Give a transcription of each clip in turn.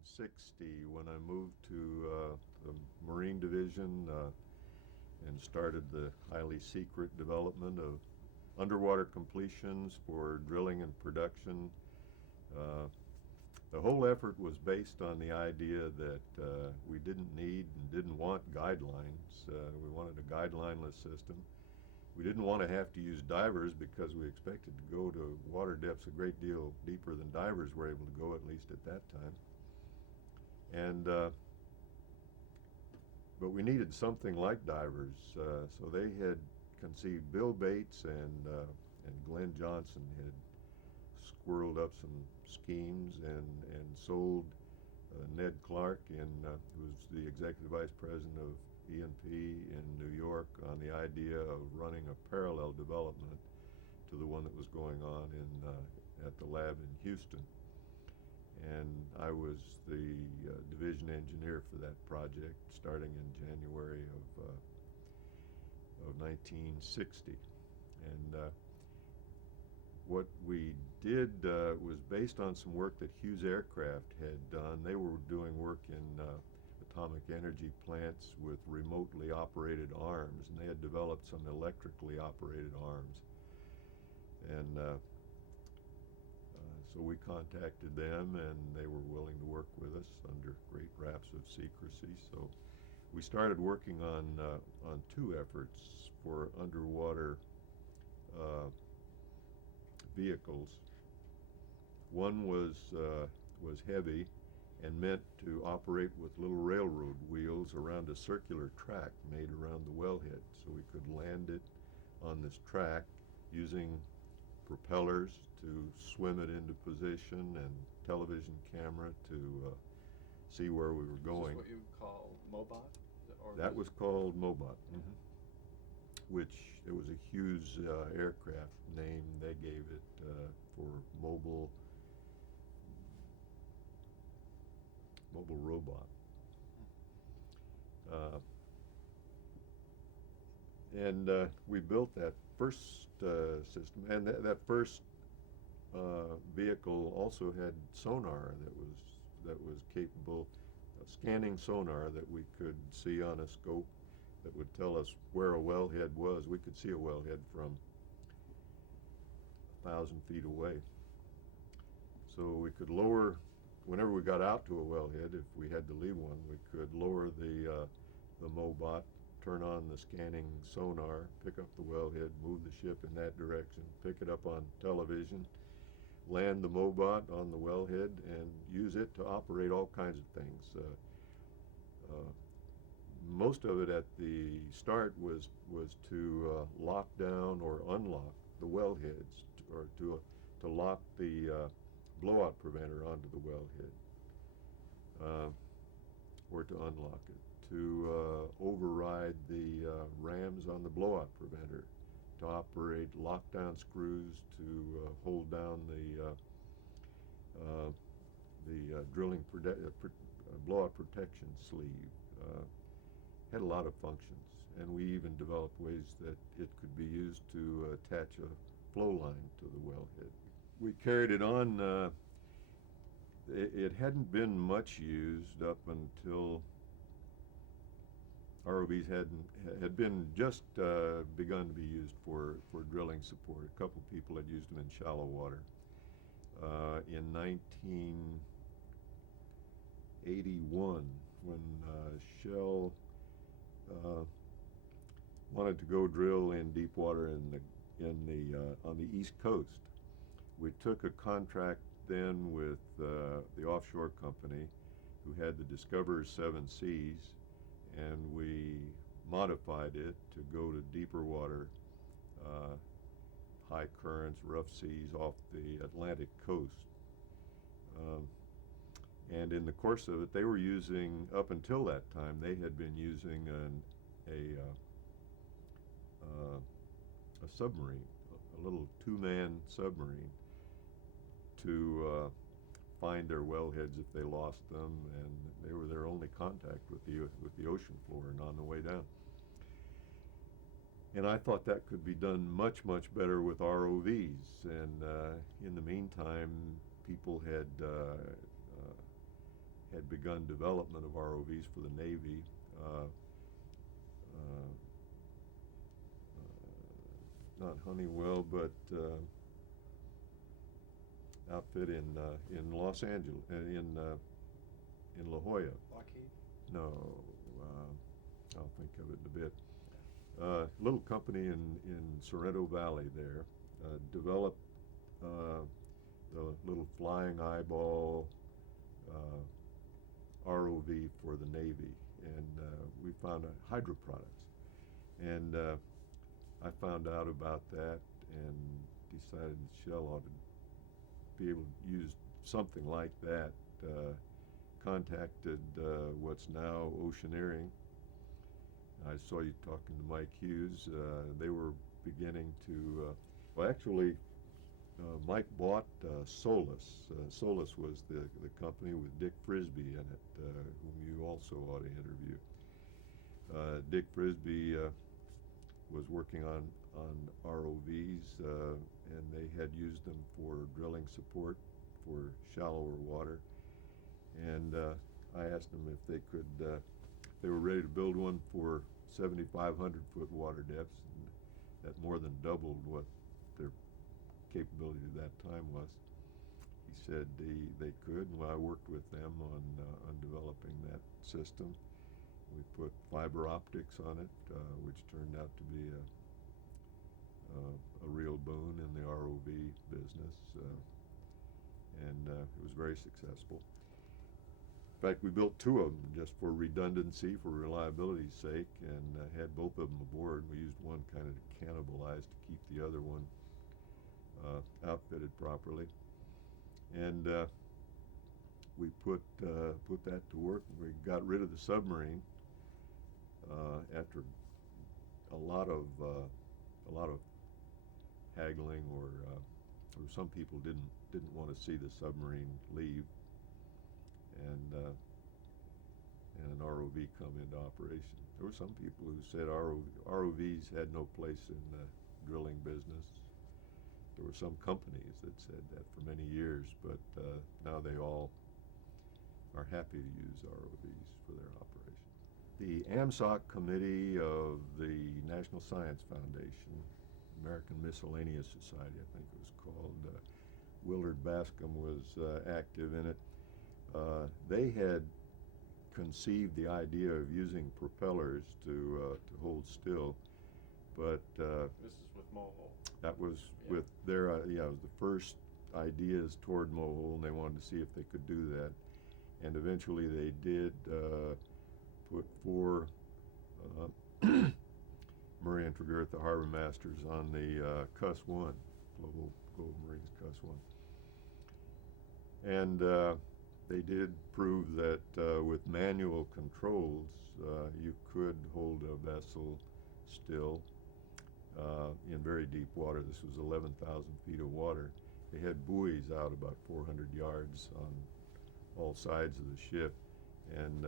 1960 when I moved to the Marine Division and started the highly secret development of underwater completions for drilling and production. Uh, the whole effort was based on the idea that we didn't need and didn't want guidelines. We wanted a guidelineless system. We didn't want to have to use divers because we expected to go to water depths a great deal deeper than divers were able to go, at least at that time. And but we needed something like divers, so they had conceived. Bill Bates and Glenn Johnson had squirreled up some schemes and sold Ned Clark, who was the executive vice president of E&P in New York, on the idea of running a parallel development to the one that was going on at the lab in Houston. And I was the division engineer for that project starting in January of 1960. And what we did was based on some work that Hughes Aircraft had done. They were doing work in atomic energy plants with remotely operated arms, and they had developed some electrically operated arms. And so we contacted them, and they were willing to work with us under great wraps of secrecy. So we started working on two efforts for underwater vehicles. One was heavy and meant to operate with little railroad wheels around a circular track made around the wellhead, so we could land it on this track using propellers to swim it into position and television camera to see where we were going. Is this what you would call Mobot? That was called Mobot, which it was a Hughes aircraft name. They gave it for mobile robot. And we built that first system, and that first vehicle also had sonar that was capable of scanning sonar that we could see on a scope that would tell us where a wellhead was. We could see a wellhead from 1,000 feet away. So we could lower, whenever we got out to a wellhead, if we had to leave one, we could lower the Mobot, turn on the scanning sonar, pick up the wellhead, move the ship in that direction, pick it up on television, land the Mobot on the wellhead, and use it to operate all kinds of things. Most of it at the start was to lock down or unlock the wellheads, or to lock the blowout preventer onto the wellhead, or to unlock it, to override the rams on the blowout preventer, to operate lockdown screws to hold down the drilling blowout protection sleeve. Had a lot of functions, and we even developed ways that it could be used to attach a flow line to the wellhead. We carried it on. It hadn't been much used up until ROVs had been just begun to be used for drilling support. A couple people had used them in shallow water. In 1981, when Shell wanted to go drill in deep water on the East Coast, we took a contract then with the offshore company who had the Discoverer 7 Seas, and we modified it to go to deeper water, high currents, rough seas off the Atlantic coast. And in the course of it, they were using, up until that time, they had been using a submarine, a little two-man submarine, to find their wellheads if they lost them, and they were their only contact with the ocean floor and on the way down. And I thought that could be done much, much better with ROVs. And in the meantime, people had begun development of ROVs for the Navy. Not Honeywell, but outfit in Los Angeles, in La Jolla. Lockheed? No, I'll think of it in a bit. Little company in Sorrento Valley there developed the little flying eyeball ROV for the Navy, and we found hydro products, and I found out about that and decided Shell ought to be able to use something like that. Contacted what's now Oceaneering. I saw you talking to Mike Hughes. They were beginning to, well, actually, Mike bought Solus. Solus was the company with Dick Frisbee in it, whom you also ought to interview. Dick Frisbee was working on ROVs, and they had used them for drilling support for shallower water. And I asked them if they could, they were ready to build one for 7,500 foot water depths, and that more than doubled what their capability at that time was. He said they could, and I worked with them on developing that system. We put fiber optics on it, which turned out to be a real boon in the ROV business, and it was very successful. In fact, we built two of them just for redundancy, for reliability's sake, and had both of them aboard. We used one kind of to cannibalize to keep the other one outfitted properly, and we put that to work. We got rid of the submarine after a lot of haggling, or some people didn't want to see the submarine leave, and an ROV come into operation. There were some people who said ROVs had no place in the drilling business. There were some companies that said that for many years, but now they all are happy to use ROVs for their operation. The AMSOC committee of the National Science Foundation, American Miscellaneous Society, I think it was called, Willard Bascom was active in it. They had conceived the idea of using propellers to hold still, but This is with Mohole. that was with their it was the first ideas toward Mohole, and they wanted to see if they could do that, and eventually they did put 4 Murray and Tregurtha Harbor Masters on the Cuss 1, Global Marines Cuss 1, and they did prove that with manual controls you could hold a vessel still in very deep water. This was 11,000 feet of water. They had buoys out about 400 yards on all sides of the ship, and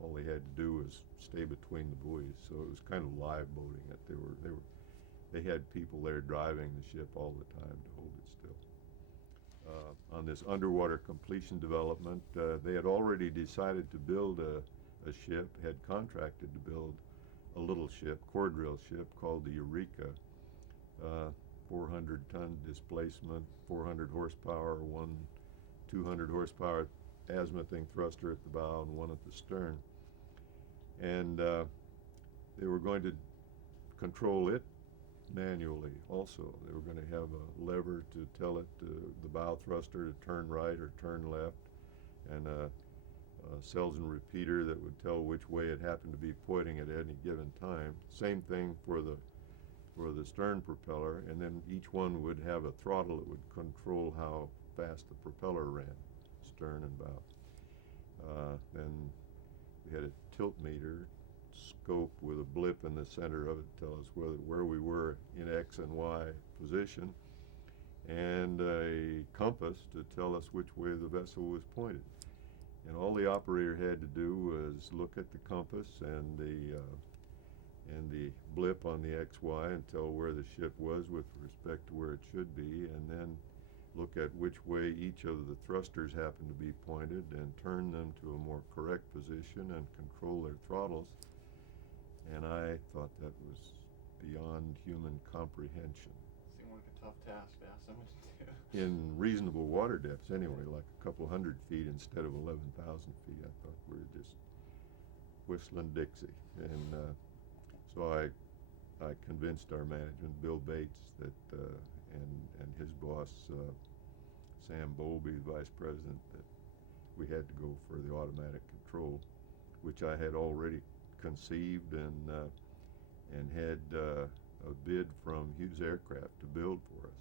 all they had to do was stay between the buoys. So it was kind of live boating it. They had people there driving the ship all the time to hold it still. On this underwater completion development, they had already decided to build a ship, had contracted to build a little ship, core drill ship called the Eureka, 400-ton displacement, 400 horsepower, one 200 horsepower azimuthing thruster at the bow and one at the stern. And they were going to control it manually also. They were going to have a lever to tell it, the bow thruster, to turn right or turn left, and a Selzen repeater that would tell which way it happened to be pointing at any given time. Same thing for the stern propeller, and then each one would have a throttle that would control how fast the propeller ran, stern and bow. Then we had a tilt meter scope with a blip in the center of it to tell us where we were in X and Y position, and a compass to tell us which way the vessel was pointed. And all the operator had to do was look at the compass and the blip on the XY and tell where the ship was with respect to where it should be, and then look at which way each of the thrusters happen to be pointed and turn them to a more correct position and control their throttles. And I thought that was beyond human comprehension. Seemed like a tough task to ask someone to do. In reasonable water depths anyway, like a couple hundred feet instead of 11,000 feet. I thought we were just whistling Dixie. And so I convinced our management, Bill Bates, that and his boss, Sam Bowlby, the vice president, that we had to go for the automatic control, which I had already conceived and had a bid from Hughes Aircraft to build for us.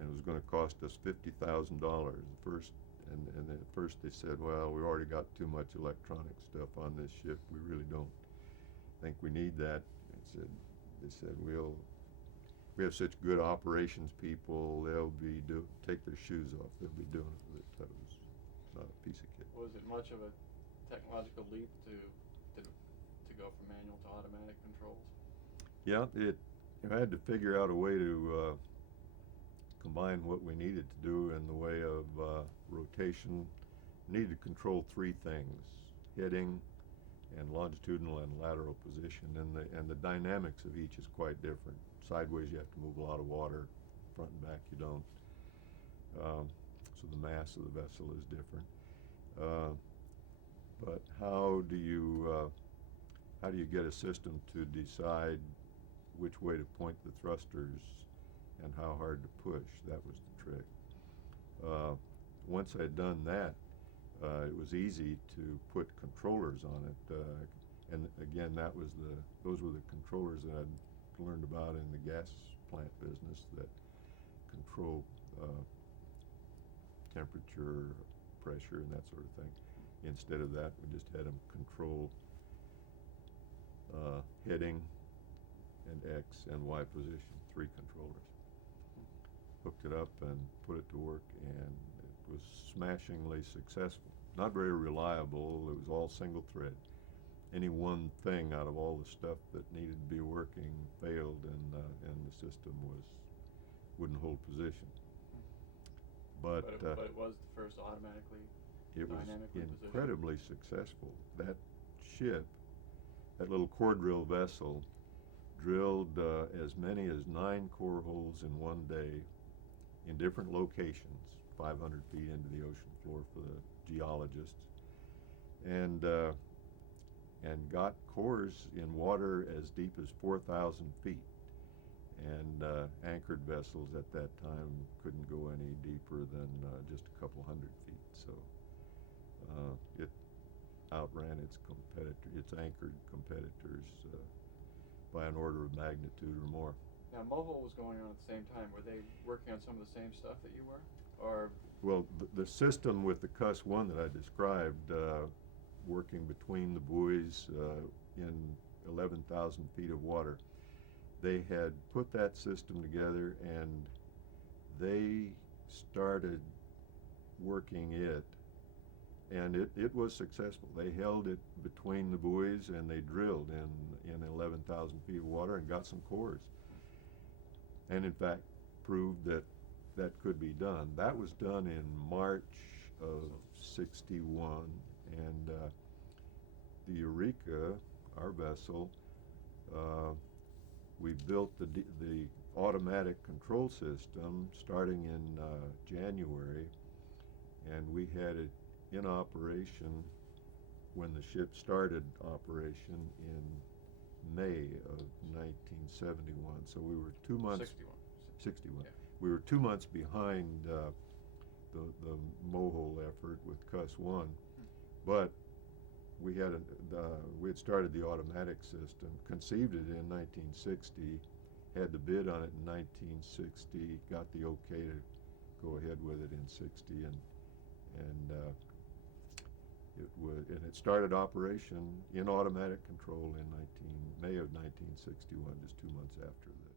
And it was going to cost us $50,000 first. And then at first they said, well, we already got too much electronic stuff on this ship. We really don't think we need that. They said, we have such good operations people. They'll take their shoes off. They'll be doing it. That was not a piece of kit. Was it much of a technological leap to go from manual to automatic controls? Yeah, I had to figure out a way to combine what we needed to do in the way of rotation. Needed to control three things: heading, and longitudinal and lateral position, and the dynamics of each is quite different. Sideways you have to move a lot of water, front and back you don't. So the mass of the vessel is different. But how do you get a system to decide which way to point the thrusters and how hard to push? That was the trick. Once I'd done that, it was easy to put controllers on it, and again, those were the controllers that I'd learned about in the gas plant business that control temperature, pressure, and that sort of thing. Instead of that, we just had them control heading and X and Y position, three controllers. Hooked it up and put it to work, and it was smashingly successful. Not very reliable. It was all single thread. Any one thing out of all the stuff that needed to be working failed, and the system wouldn't hold position. But it was the first automatically it was dynamically incredibly successful. That ship, that little core drill vessel, drilled as many as 9 core holes in one day in different locations, 500 feet into the ocean floor for the geologists, and got cores in water as deep as 4,000 feet. And anchored vessels at that time couldn't go any deeper than just a couple hundred feet. So it outran its anchored competitors by an order of magnitude or more. Now, Mohole was going on at the same time. Were they working on some of the same stuff that you were? Or well, the system with the Cuss 1 that I described, working between the buoys in 11,000 feet of water, they had put that system together, and they started working it, and it was successful. They held it between the buoys, and they drilled in 11,000 feet of water and got some cores, and in fact proved that could be done. That was done in March of '61, and the Eureka, our vessel, we built the automatic control system starting in January, and we had it in operation when the ship started operation in May of 1971. So we were 2 months. 61. Yeah. We were 2 months behind the Mohole effort with Cuss 1, but we had started the automatic system, conceived it in 1960, had the bid on it in 1960, got the okay to go ahead with it in '60, and it started operation in automatic control in May of 1961, just 2 months after the